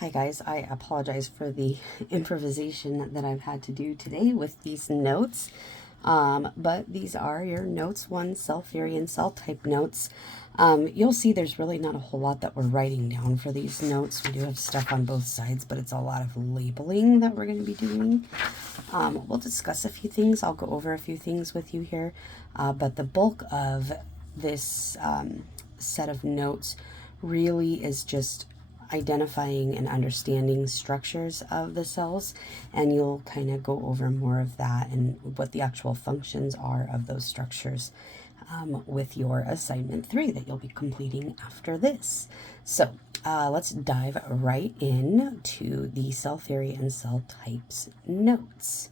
Hi guys, I apologize for the improvisation that I've had to do today with these notes. But these are your notes 1 cell theory and cell type notes. You'll see there's really not a whole lot that we're writing down for these notes. We do have stuff on both sides, but it's a lot of labeling that we're going to be doing. We'll discuss a few things. I'll go over a few things with you here. But the bulk of this set of notes really is just identifying and understanding structures of the cells, and you'll kind of go over more of that and what the actual functions are of those structures with your assignment 3 that you'll be completing after this. So let's dive right in to the cell theory and cell types notes.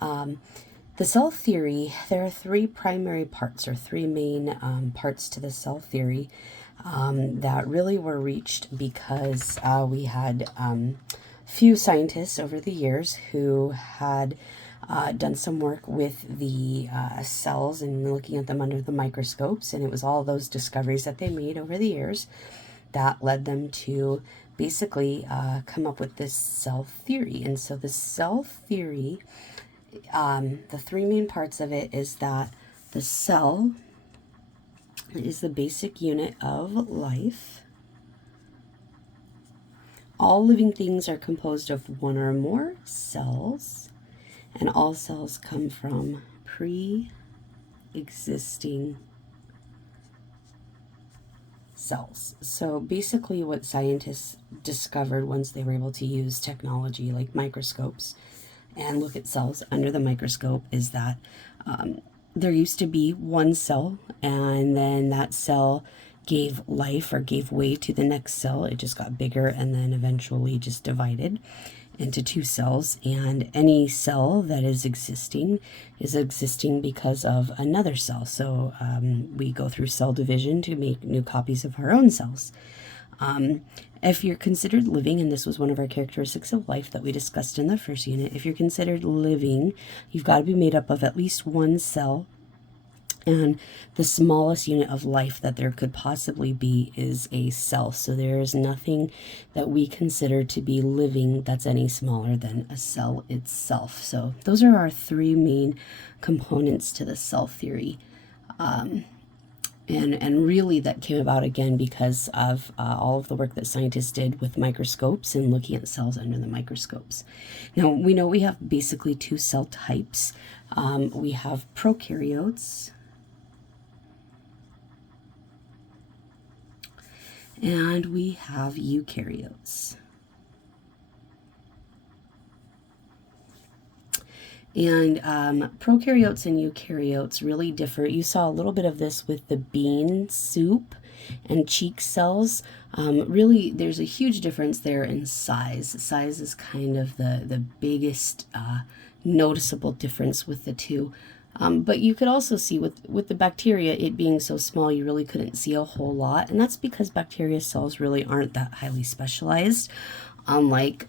The cell theory, there are 3 primary parts, or 3 main parts to the cell theory that really were reached because we had few scientists over the years who had done some work with the cells and looking at them under the microscopes, and it was all those discoveries that they made over the years that led them to basically come up with this cell theory. And so the cell theory, the 3 main parts of it is that the cell is the basic unit of life. All living things are composed of 1 or more cells, and all cells come from pre-existing cells. So basically what scientists discovered once they were able to use technology like microscopes and look at cells under the microscope is that there used to be 1 cell, and then that cell gave life or gave way to the next cell. It just got bigger and then eventually just divided into 2 cells, and any cell that is existing because of another cell. So we go through cell division to make new copies of our own cells. If you're considered living, and this was one of our characteristics of life that we discussed in the first unit, if you're considered living, you've got to be made up of at least 1 cell. And the smallest unit of life that there could possibly be is a cell. So there is nothing that we consider to be living that's any smaller than a cell itself. So those are our 3 main components to the cell theory. And really that came about again because of all of the work that scientists did with microscopes and looking at cells under the microscopes. Now we know we have basically 2 cell types. We have prokaryotes and we have eukaryotes. And prokaryotes and eukaryotes really differ. You saw a little bit of this with the bean soup and cheek cells. Really, there's a huge difference there in size. Size is kind of the biggest noticeable difference with the 2. But you could also see with the bacteria, it being so small, you really couldn't see a whole lot. And that's because bacteria cells really aren't that highly specialized, unlike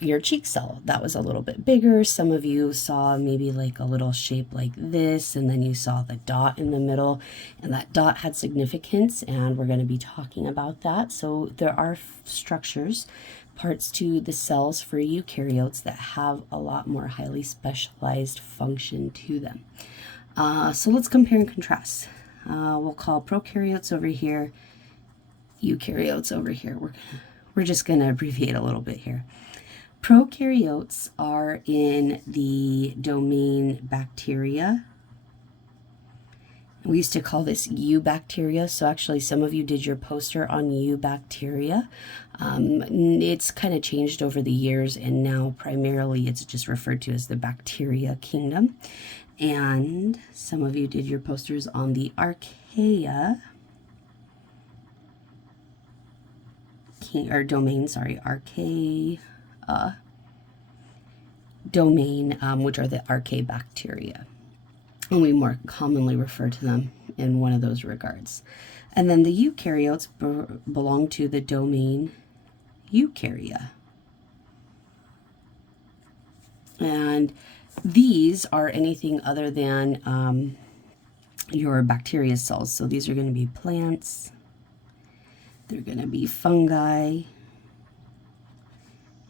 your cheek cell. That was a little bit bigger. Some of you saw maybe like a little shape like this, and then you saw the dot in the middle, and that dot had significance, and we're going to be talking about that. So there are structures, parts to the cells for eukaryotes that have a lot more highly specialized function to them. So let's compare and contrast. We'll call prokaryotes over here, eukaryotes over here. We're just going to abbreviate a little bit here. Prokaryotes are in the domain bacteria. We used to call this eubacteria, so actually some of you did your poster on eubacteria. It's kind of changed over the years, and now primarily it's just referred to as the bacteria kingdom. And some of you did your posters on the archaea, archaea domain, which are the archaebacteria. And we more commonly refer to them in one of those regards. And then the eukaryotes belong to the domain eukarya. And these are anything other than your bacteria cells. So these are going to be plants, they're going to be fungi,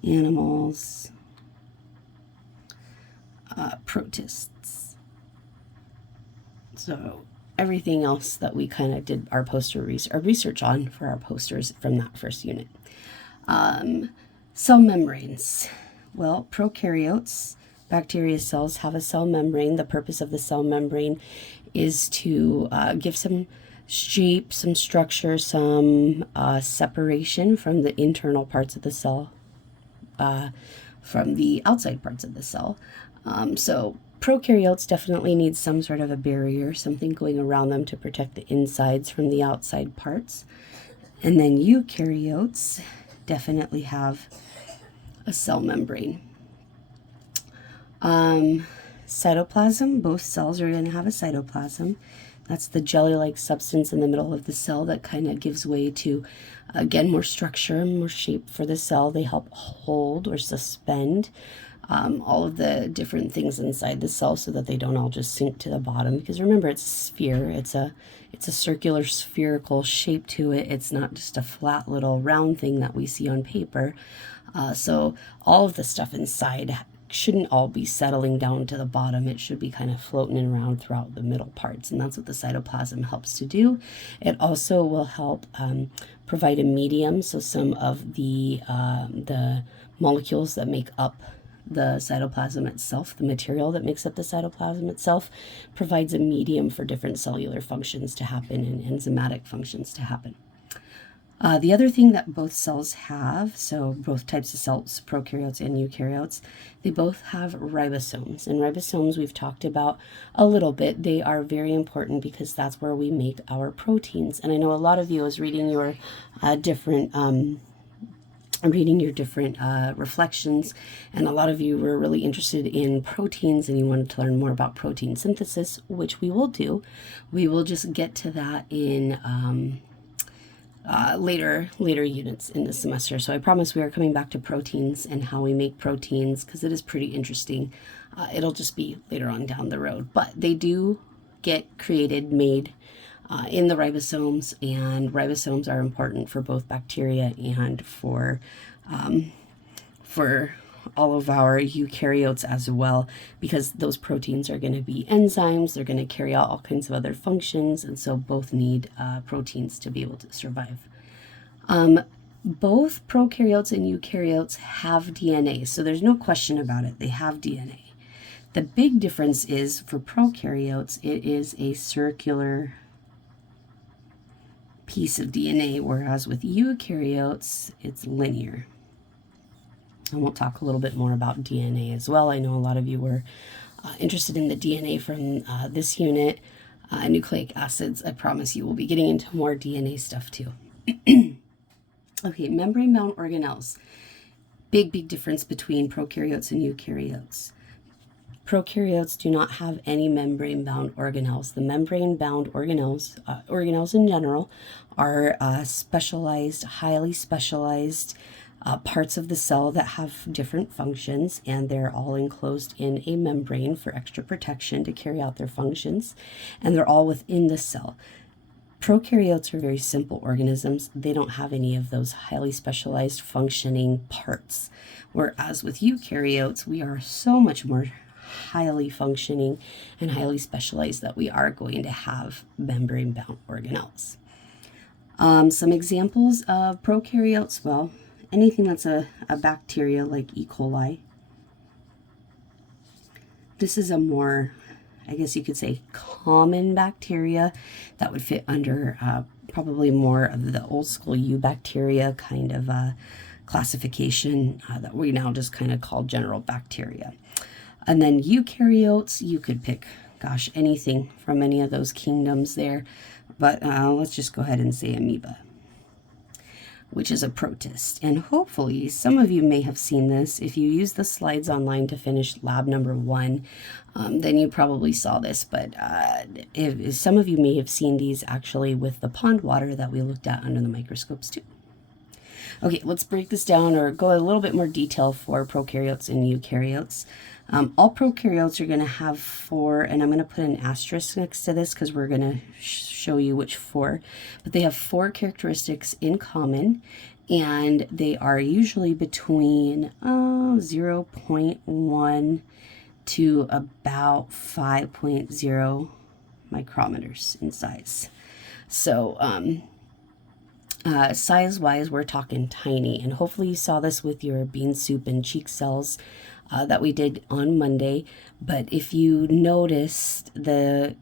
animals, protists. So everything else that we kind of did our research on for our posters from that first unit. Cell membranes. Well, prokaryotes, bacteria cells, have a cell membrane. The purpose of the cell membrane is to give some shape, some structure, some separation from the internal parts of the cell from the outside parts of the cell. So prokaryotes definitely need some sort of a barrier, something going around them to protect the insides from the outside parts. And then eukaryotes definitely have a cell membrane. Cytoplasm, both cells are going to have a cytoplasm. That's the jelly-like substance in the middle of the cell that kind of gives way to, again, more structure, more shape for the cell. They help hold or suspend all of the different things inside the cell so that they don't all just sink to the bottom. Because remember, it's a sphere. It's a circular spherical shape to it. It's not just a flat little round thing that we see on paper. So all of the stuff inside shouldn't all be settling down to the bottom. It should be kind of floating around throughout the middle parts, and that's what the cytoplasm helps to do. It also will help provide a medium, so some of the molecules that make up the cytoplasm itself, the material that makes up the cytoplasm itself, provides a medium for different cellular functions to happen and enzymatic functions to happen. The other thing that both cells have, so both types of cells, prokaryotes and eukaryotes, they both have ribosomes. And ribosomes we've talked about a little bit. They are very important because that's where we make our proteins. And I know a lot of you is reading your different reflections, and a lot of you were really interested in proteins and you wanted to learn more about protein synthesis, which we will do. We will just get to that in later units in the semester. So I promise we are coming back to proteins and how we make proteins, because it is pretty interesting. It'll just be later on down the road, but they do get made in the ribosomes, and ribosomes are important for both bacteria and for all of our eukaryotes as well, because those proteins are going to be enzymes. They're going to carry out all kinds of other functions, and so both need proteins to be able to survive. Both prokaryotes and eukaryotes have DNA, so there's no question about it. They have DNA. The big difference is for prokaryotes, it is a circular piece of DNA, whereas with eukaryotes, it's linear. And we'll talk a little bit more about DNA as well. I know a lot of you were interested in the DNA from this unit. Nucleic acids, I promise you we'll be getting into more DNA stuff too. Okay, membrane-bound organelles. Big difference between prokaryotes and eukaryotes. Prokaryotes do not have any membrane-bound organelles. The membrane-bound organelles, organelles in general, are specialized, highly specialized parts of the cell that have different functions, and they're all enclosed in a membrane for extra protection to carry out their functions, and they're all within the cell. Prokaryotes are very simple organisms. They don't have any of those highly specialized functioning parts, whereas with eukaryotes, we are so much more highly functioning and highly specialized that we are going to have membrane-bound organelles. Some examples of prokaryotes, well, anything that's a bacteria like E. coli. This is a more, I guess you could say, common bacteria that would fit under probably more of the old school eubacteria kind of classification that we now just kind of call general bacteria. And then eukaryotes, you could pick, gosh, anything from any of those kingdoms there, but let's just go ahead and say amoeba, which is a protist. And hopefully some of you may have seen this. If you use the slides online to finish lab number 1, then you probably saw this, but if some of you may have seen these actually with the pond water that we looked at under the microscopes too. Okay, let's break this down or go a little bit more detail for prokaryotes and eukaryotes. All prokaryotes are going to have 4, and I'm going to put an asterisk next to this because we're going to show you which 4, but they have 4 characteristics in common, and they are usually between 0.1 to about 5.0 micrometers in size. So size-wise, we're talking tiny, and hopefully you saw this with your bean soup and cheek cells that we did on Monday. But if you noticed, the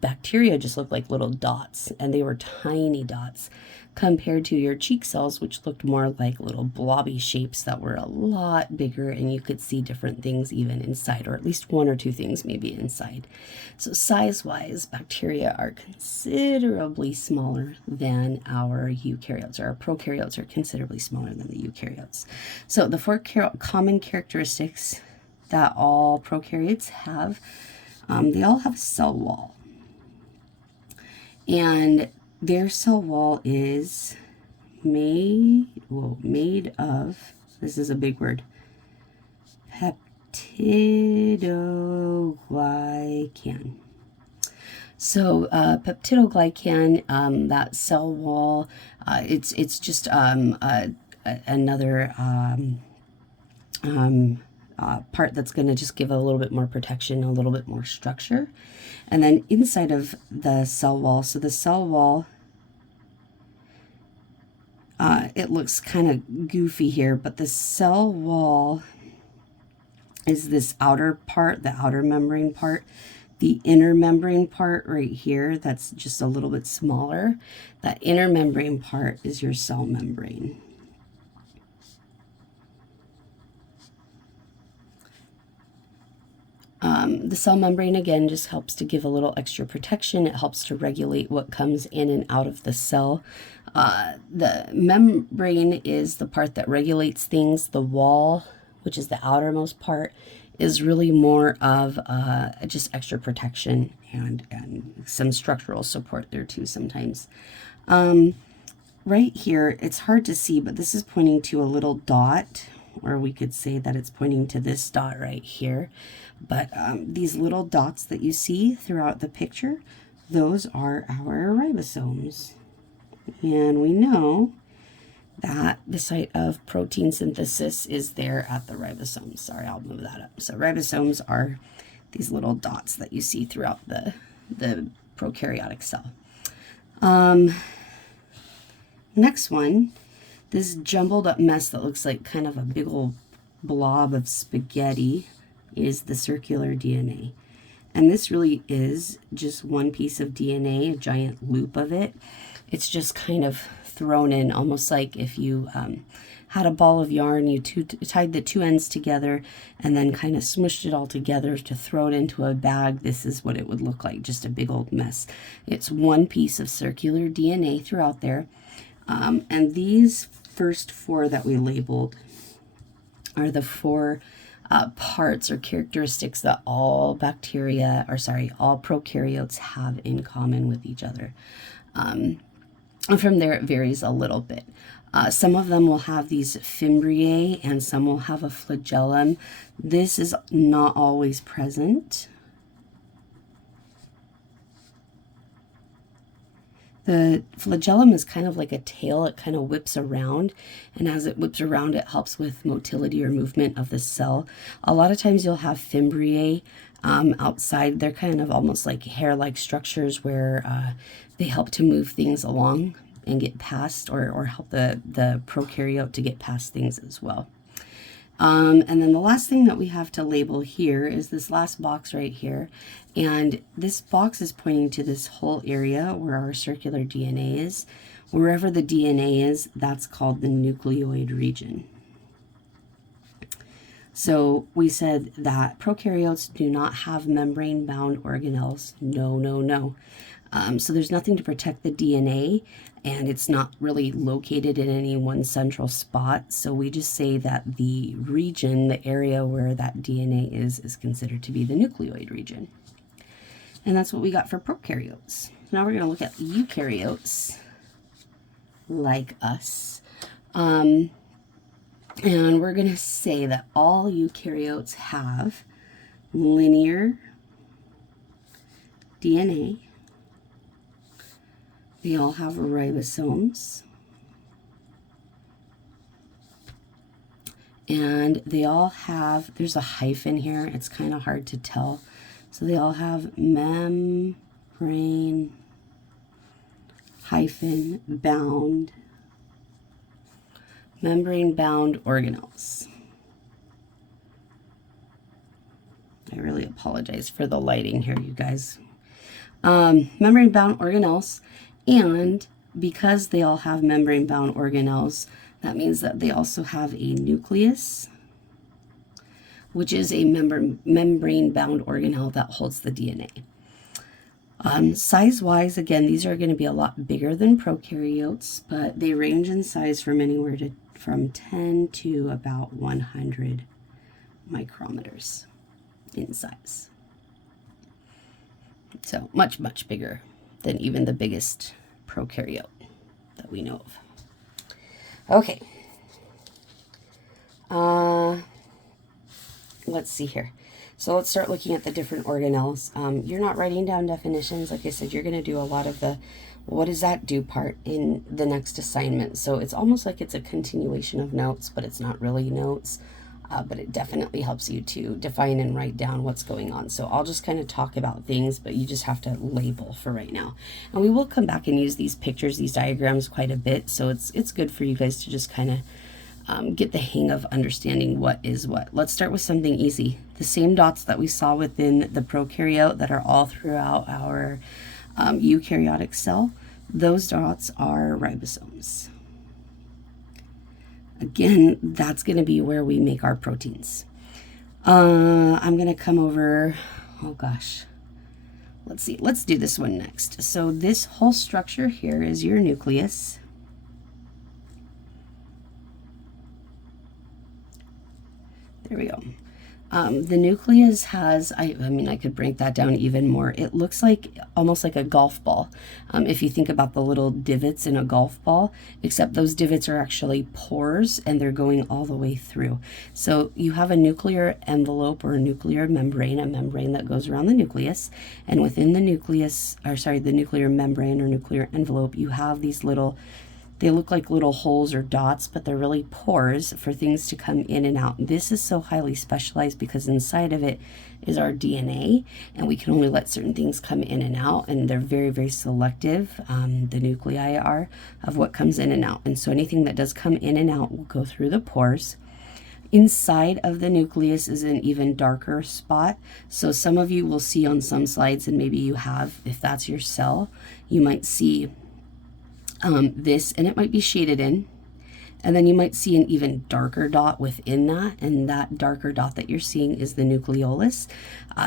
bacteria just looked like little dots, and they were tiny dots compared to your cheek cells, which looked more like little blobby shapes that were a lot bigger, and you could see different things even inside, or at least one or two things maybe inside. So size-wise, bacteria are considerably smaller than our eukaryotes, or our prokaryotes are considerably smaller than the eukaryotes. So the four common characteristics that all prokaryotes have, they all have a cell wall. And their cell wall is made of, this is a big word, peptidoglycan. So peptidoglycan, that cell wall, it's just another part that's going to just give a little bit more protection, a little bit more structure. And then inside of the cell wall, so the cell wall, it looks kind of goofy here, but the cell wall is this outer part, the outer membrane part. The inner membrane part right here, that's just a little bit smaller. That inner membrane part is your cell membrane. The cell membrane, again, just helps to give a little extra protection. It helps to regulate what comes in and out of the cell. The membrane is the part that regulates things. The wall, which is the outermost part, is really more of just extra protection and some structural support there too sometimes. Right here, it's hard to see, but this is pointing to a little dot, or we could say that it's pointing to this dot right here. But these little dots that you see throughout the picture, those are our ribosomes. And we know that the site of protein synthesis is there at the ribosomes. Sorry, I'll move that up. So ribosomes are these little dots that you see throughout the prokaryotic cell. Next one, this jumbled up mess that looks like kind of a big old blob of spaghetti is the circular DNA. And this really is just one piece of DNA, a giant loop of it. It's just kind of thrown in, almost like if you had a ball of yarn, you tied the two ends together and then kind of smushed it all together to throw it into a bag. This is what it would look like, just a big old mess. It's one piece of circular DNA throughout there. And these first four that we labeled are the four parts or characteristics that all prokaryotes have in common with each other. And from there, it varies a little bit. Some of them will have these fimbriae and some will have a flagellum. This is not always present. The flagellum is kind of like a tail. It kind of whips around, and as it whips around, it helps with motility or movement of the cell. A lot of times you'll have fimbriae outside. They're kind of almost like hair-like structures where they help to move things along and get past, or help the prokaryote to get past things as well. And then the last thing that we have to label here is this last box right here. And this box is pointing to this whole area where our circular DNA is. Wherever the DNA is, that's called the nucleoid region. So we said that prokaryotes do not have membrane-bound organelles. No. So there's nothing to protect the DNA, and it's not really located in any one central spot. So we just say that the region, the area where that DNA is considered to be the nucleoid region. And that's what we got for prokaryotes. Now we're going to look at eukaryotes, like us. And we're going to say that all eukaryotes have linear DNA. They all have ribosomes. And they all have, there's a hyphen here. It's kind of hard to tell. So they all have membrane hyphen bound, membrane bound organelles. I really apologize for the lighting here, you guys. Membrane bound organelles, and because they all have membrane bound organelles, that means that they also have a nucleus, which is a membrane bound organelle that holds the DNA. Size-wise, again, these are going to be a lot bigger than prokaryotes, but they range in size from anywhere from 10 to about 100 micrometers in size. So much, much bigger than even the biggest prokaryote that we know of. Okay. Let's see here. So let's start looking at the different organelles. You're not writing down definitions. Like I said, you're going to do a lot of the what does that do part in the next assignment. So it's almost like it's a continuation of notes, but it's not really notes. But it definitely helps you to define and write down what's going on. So I'll just kind of talk about things, but you just have to label for right now. And we will come back and use these pictures, these diagrams quite a bit. So it's good for you guys to just kind of get the hang of understanding what is what. Let's start with something easy. The same dots that we saw within the prokaryote that are all throughout our eukaryotic cell, those dots are ribosomes. Again, that's going to be where we make our proteins. I'm going to come over, oh gosh, let's see, let's do this one next. So this whole structure here is your nucleus. There we go. The nucleus has, I mean, I could break that down even more. It looks like almost like a golf ball. If you think about the little divots in a golf ball, except those divots are actually pores and they're going all the way through. So you have a nuclear envelope or a nuclear membrane, a membrane that goes around the nucleus. And within the nucleus, or sorry, the nuclear membrane or nuclear envelope, you have these little, they look like little holes or dots, but they're really pores for things to come in and out. This is so highly specialized because inside of it is our DNA, and we can only let certain things come in and out, and they're very, very selective, the nuclei are, of what comes in and out. And so anything that does come in and out will go through the pores. Inside of the nucleus is an even darker spot. So some of you will see on some slides, and maybe you have, if that's your cell, you might see this, and it might be shaded in, and then you might see an even darker dot within that, and that darker dot that you're seeing is the nucleolus.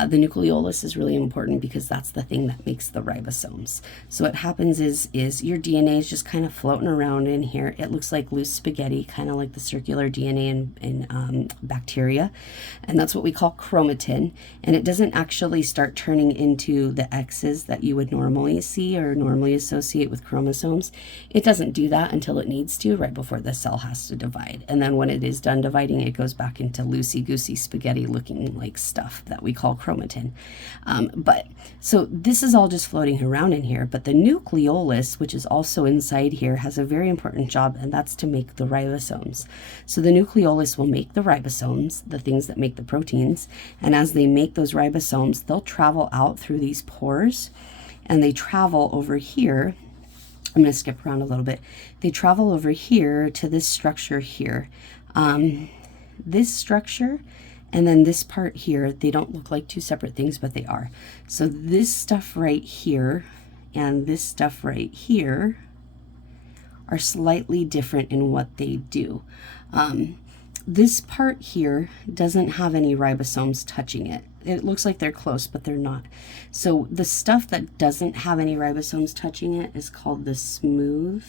The nucleolus is really important because that's the thing that makes the ribosomes. So what happens is your DNA is just kind of floating around in here. It looks like loose spaghetti, kind of like the circular DNA in bacteria, and that's what we call chromatin. And it doesn't actually start turning into the X's that you would normally see or normally associate with chromosomes. It doesn't do that until it needs to, right before the cell has to divide. And then when it is done dividing, it goes back into loosey-goosey spaghetti looking like stuff that we call chromatin. But so this is all just floating around in here, but the nucleolus, which is also inside here, has a very important job, and that's to make the ribosomes. So the nucleolus will make the ribosomes, the things that make the proteins, and as they make those ribosomes, they'll travel out through these pores, and they travel over here. I'm going to skip around a little bit. They travel over here to this structure here. This structure and then this part here, they don't look like two separate things, but they are. So this stuff right here and this stuff right here are slightly different in what they do. This part here doesn't have any ribosomes touching it. It looks like they're close, but they're not. So the stuff that doesn't have any ribosomes touching it is called the smooth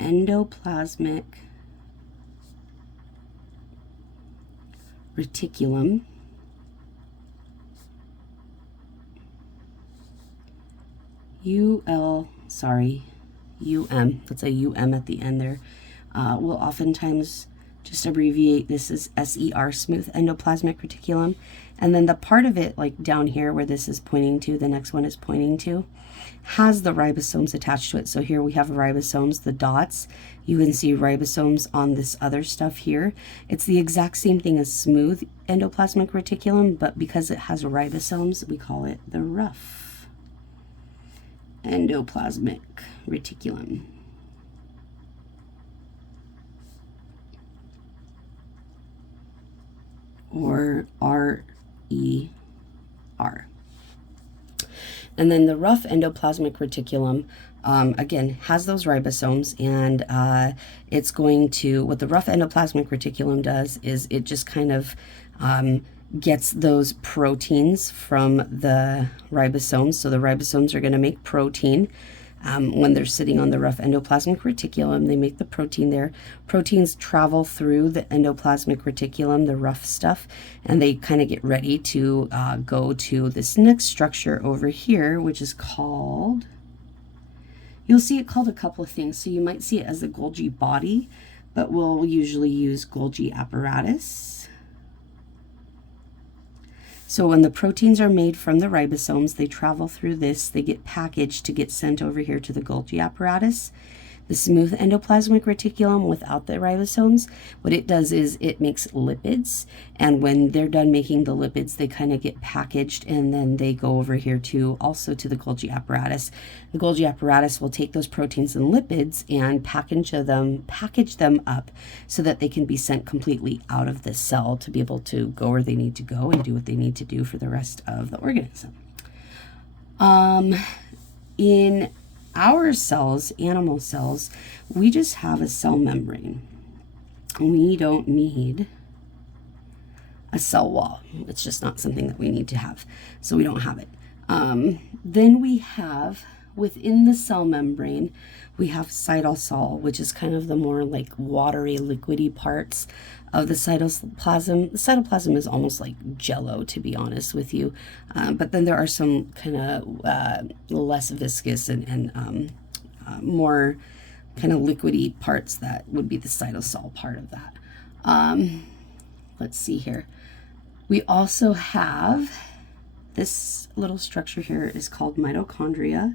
endoplasmic reticulum. UM, that's a UM at the end there, will oftentimes just abbreviate this as SER, smooth endoplasmic reticulum. And then the part of it, like down here where this is pointing to, the next one is pointing to, has the ribosomes attached to it. So here we have ribosomes, the dots. You can see ribosomes on this other stuff here. It's the exact same thing as smooth endoplasmic reticulum, but because it has ribosomes, we call it the rough endoplasmic reticulum. Or RER. And then the rough endoplasmic reticulum, again, has those ribosomes, and it's going to, what the rough endoplasmic reticulum does is it just kind of gets those proteins from the ribosomes. So the ribosomes are going to make protein. When they're sitting on the rough endoplasmic reticulum, they make the protein there. Proteins travel through the endoplasmic reticulum, the rough stuff, and they kind of get ready to go to this next structure over here, which is called, you'll see it called a couple of things. So you might see it as the Golgi body, but we'll usually use Golgi apparatus. So when the proteins are made from the ribosomes, they travel through this, they get packaged to get sent over here to the Golgi apparatus. The smooth endoplasmic reticulum without the ribosomes, what it does is it makes lipids, and when they're done making the lipids, they kind of get packaged, and then they go over here to also to the Golgi apparatus. The Golgi apparatus will take those proteins and lipids and package them up so that they can be sent completely out of the cell to be able to go where they need to go and do what they need to do for the rest of the organism. In our cells, animal cells, we just have a cell membrane. We don't need a cell wall. It's just not something that we need to have, so we don't have it. Then we have, within the cell membrane, we have cytosol, which is kind of the more like watery, liquidy parts of the cytoplasm. The cytoplasm is almost like jello, to be honest with you. But then there are some kind of less viscous and more kind of liquidy parts that would be the cytosol part of that. Let's see here. We also have this little structure here is called mitochondria.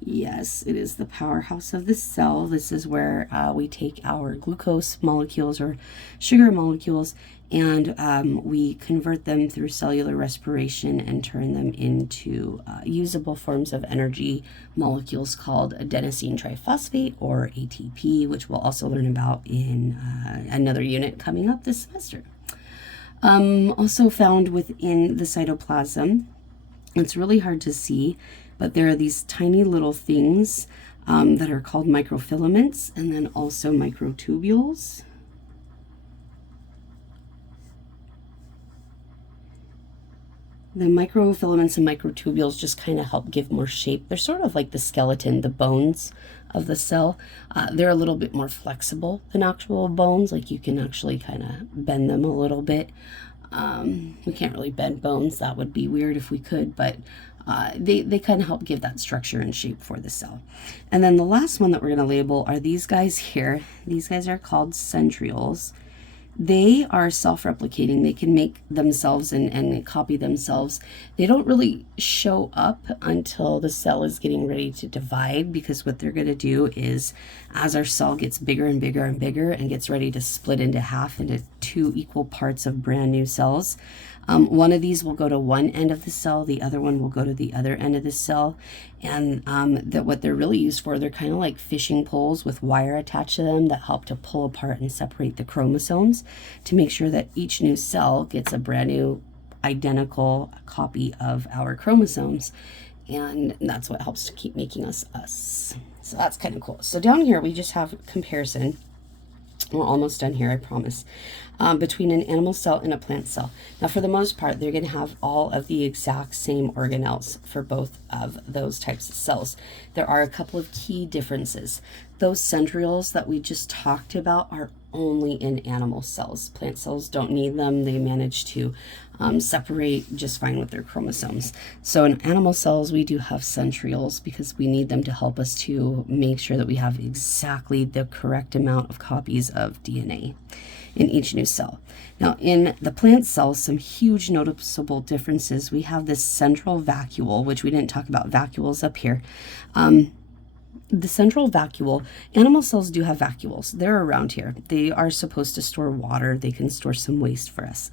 Yes, it is the powerhouse of the cell. This is where we take our glucose molecules or sugar molecules, and we convert them through cellular respiration and turn them into usable forms of energy molecules called adenosine triphosphate, or ATP, which we'll also learn about in another unit coming up this semester. Also found within the cytoplasm, it's really hard to see, but there are these tiny little things that are called microfilaments, and then also microtubules. The microfilaments and microtubules just kind of help give more shape. They're sort of like the skeleton, the bones of the cell. They're a little bit more flexible than actual bones. Like you can actually kind of bend them a little bit. We can't really bend bones. That would be weird if we could, but they kind of help give that structure and shape for the cell. And then the last one that we're going to label are these guys here. These guys are called centrioles. They are self-replicating. They can make themselves and copy themselves. They don't really show up until the cell is getting ready to divide, because what they're going to do is, as our cell gets bigger and bigger and bigger and gets ready to split into half into two equal parts of brand new cells, one of these will go to one end of the cell, the other one will go to the other end of the cell, and that what they're really used for, they're kind of like fishing poles with wire attached to them that help to pull apart and separate the chromosomes to make sure that each new cell gets a brand new identical copy of our chromosomes, and that's what helps to keep making us us. So that's kind of cool. So down here we just have comparison. We're almost done here, I promise. Between an animal cell and a plant cell. Now, for the most part, they're going to have all of the exact same organelles for both of those types of cells. There are a couple of key differences. Those centrioles that we just talked about are only in animal cells. Plant cells don't need them. They manage to separate just fine with their chromosomes. So in animal cells, we do have centrioles because we need them to help us to make sure that we have exactly the correct amount of copies of DNA in each new cell. Now, in the plant cells, some huge noticeable differences. We have this central vacuole, which we didn't talk about vacuoles up here. The central vacuole, animal cells do have vacuoles. They're around here. They are supposed to store water. They can store some waste for us.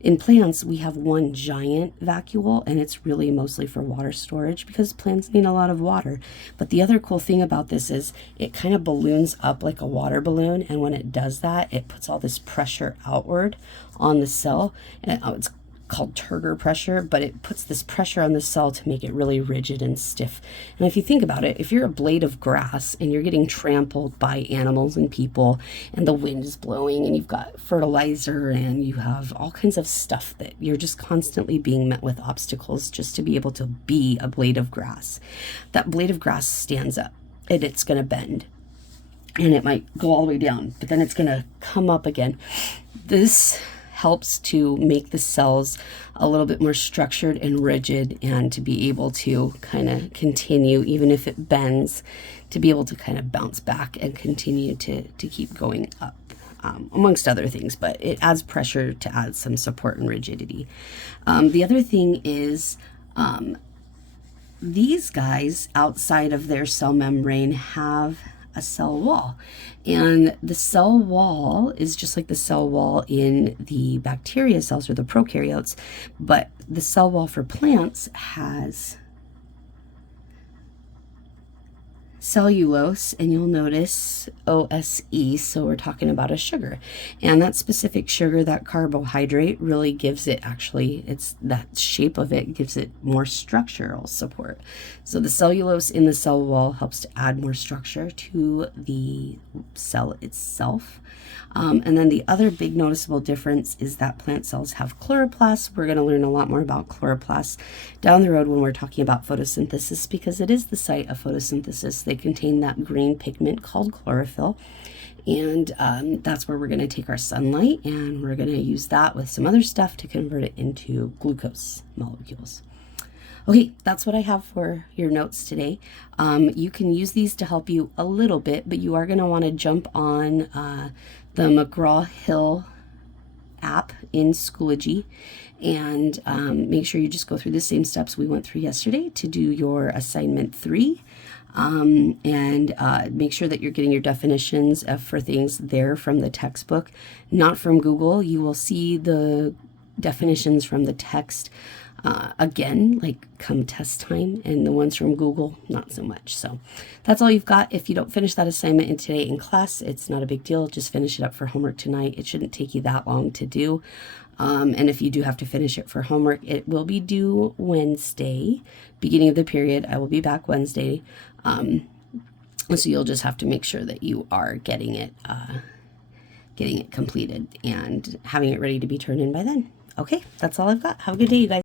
In plants, we have one giant vacuole, and it's really mostly for water storage because plants need a lot of water. But the other cool thing about this is it kind of balloons up like a water balloon, and when it does that, it puts all this pressure outward on the cell. And it's called turgor pressure, but it puts this pressure on the cell to make it really rigid and stiff. And if you think about it, if you're a blade of grass and you're getting trampled by animals and people, and the wind is blowing, and you've got fertilizer, and you have all kinds of stuff that you're just constantly being met with obstacles just to be able to be a blade of grass, that blade of grass stands up and it's going to bend, and it might go all the way down, but then it's going to come up again. This helps to make the cells a little bit more structured and rigid, and to be able to kind of continue, even if it bends, to be able to kind of bounce back and continue to keep going up, amongst other things. But it adds pressure to add some support and rigidity. The other thing is these guys outside of their cell membrane have a cell wall, and the cell wall is just like the cell wall in the bacteria cells or the prokaryotes, but the cell wall for plants has cellulose, and you'll notice OSE, so we're talking about a sugar, and that specific sugar, that carbohydrate, really gives it, actually it's that shape of it gives it more structural support. So the cellulose in the cell wall helps to add more structure to the cell itself. And then the other big noticeable difference is that plant cells have chloroplasts. We're going to learn a lot more about chloroplasts down the road when we're talking about photosynthesis, because it is the site of photosynthesis. They contain that green pigment called chlorophyll, and that's where we're going to take our sunlight, and we're going to use that with some other stuff to convert it into glucose molecules. Okay, that's what I have for your notes today. You can use these to help you a little bit, but you are going to want to jump on the McGraw-Hill app in Schoology, and make sure you just go through the same steps we went through yesterday to do your assignment 3. And make sure that you're getting your definitions for things there from the textbook, not from Google. You will see the definitions from the text again, like come test time, and the ones from Google, not so much. So that's all you've got. If you don't finish that assignment today in class, it's not a big deal. Just finish it up for homework tonight. It shouldn't take you that long to do. And if you do have to finish it for homework, it will be due Wednesday, beginning of the period. I will be back Wednesday. So you'll just have to make sure that you are getting it completed and having it ready to be turned in by then. Okay, that's all I've got. Have a good day, you guys.